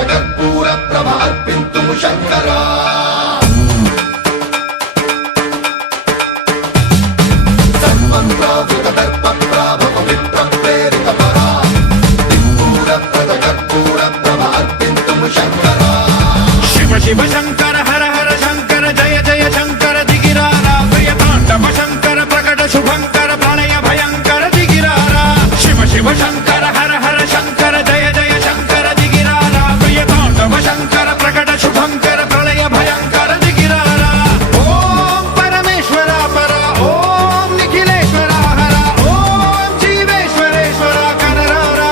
కర్పూర ప్రభ అర్పింతుము శంకరా సన్మంత్రావృత దర్ప ప్రాభవ విప్ర ప్రేరిత పరా దిక్పూర ప్రద కర్పూర ప్రభ అర్పింతుము శంకరా శివ శివ శంకర హర హర శంకర జయ జయ శంకర దిగిరారా ప్రియ తాండవ శంకర ప్రకట శుభంకర ప్రళయ భయంకర దిగిరారా శివ శివ శంకర హర హర శంకర జయ జయ శంకర దిగిరారా ప్రియ తాండవ శంకర ప్రకట శుభంకర ప్రళయ భయంకర దిగిరారా ఓం పరమేశ్వర పర ఓం నిఖిలేశ్వర హర ఓం జీవేశ్వరేశ్వర కనరారా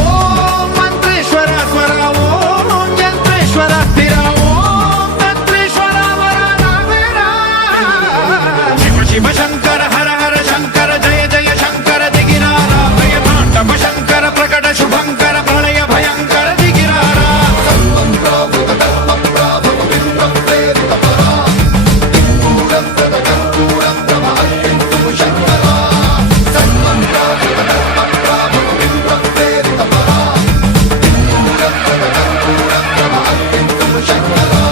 ఓం మంత్రేశ్వర స్వర ఓం యంత్రేశ్వర స్థిర ఓం తంత్రేశ్వర వర నావేరా శివ శివ శంకర హర హర శంకర జయ జయ శంకర దిగిరారా ప్రియ తాండవ శంకర ప్రకట శుభంకర ప్రళయ భయంకర దిగిరారా సన్మంత్రావృత దర్ప ప్రాభవ విప్ర ప్రేరిత పరా దిక్పూర ప్రద కర్పూర ప్రభ అర్పింతుము శంకరా సన్మంత్రావృత దర్ప ప్రాభవ విప్ర ప్రేరిత పరా దిక్పూర ప్రద కర్పూర ప్రభ అర్పింతుము శంకరా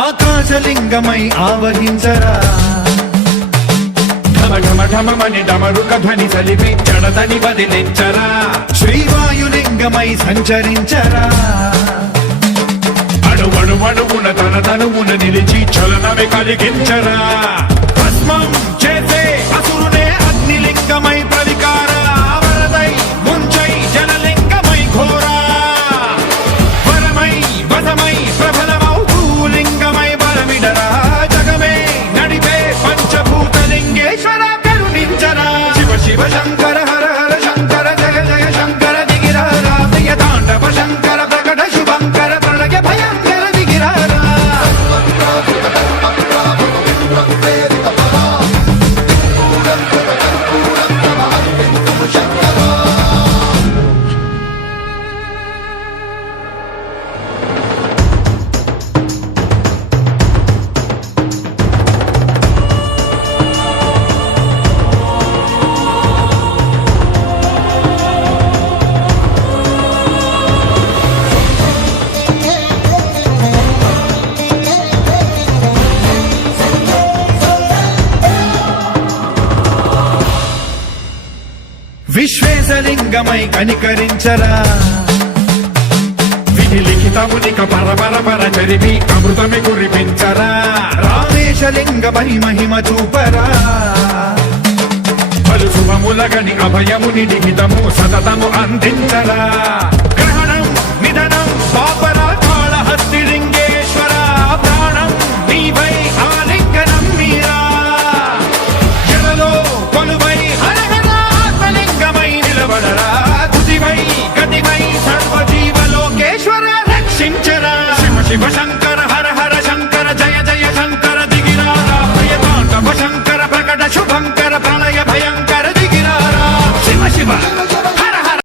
ఆకాశలింగమై ఆవహించరా ఢమ ఢమ ఢమమని డమరుక ధ్వని సలిపి జడదని వదిలించరా శ్రీవాయులింగమై సంచరించరా అణువణువున తన తనువున నిలిచి చలనమే కలిగించరా భస్మం చేసే అసురునే అగ్నిలింగమై ప్రవికార వరదై ముంచై జనలింగమై ఘోరా వరమై వదమై ప్రబలమౌ భూలింగమై బలమిడరా జగమే నడిపే పంచభూతలింగేశ్వర కరుణించరా శివ శివ శంకర హర హర శంకర జయ జయ శంకర దిగిరారా ప్రియ తాండవ శంకర ప్రకట శుభంకర ప్రళయ భయంకర దిగిరారా సన్మంత్రావృత దర్ప ప్రాభవ విప్ర ప్రేరిత పరా దిక్పూర ప్రద కర్పూర ప్రభ అర్పింతుము శంకరా విశ్వేశలింగమై కనికరించరా విధి లిఖితమునిక పరపర పర చరివి అమృతమి కురిపించరా రామేశలింగమై మహిమ చూపరా పలు శుభములగని అభయముని లిఖితము సతతము అందించరా గ్రహణం నిధన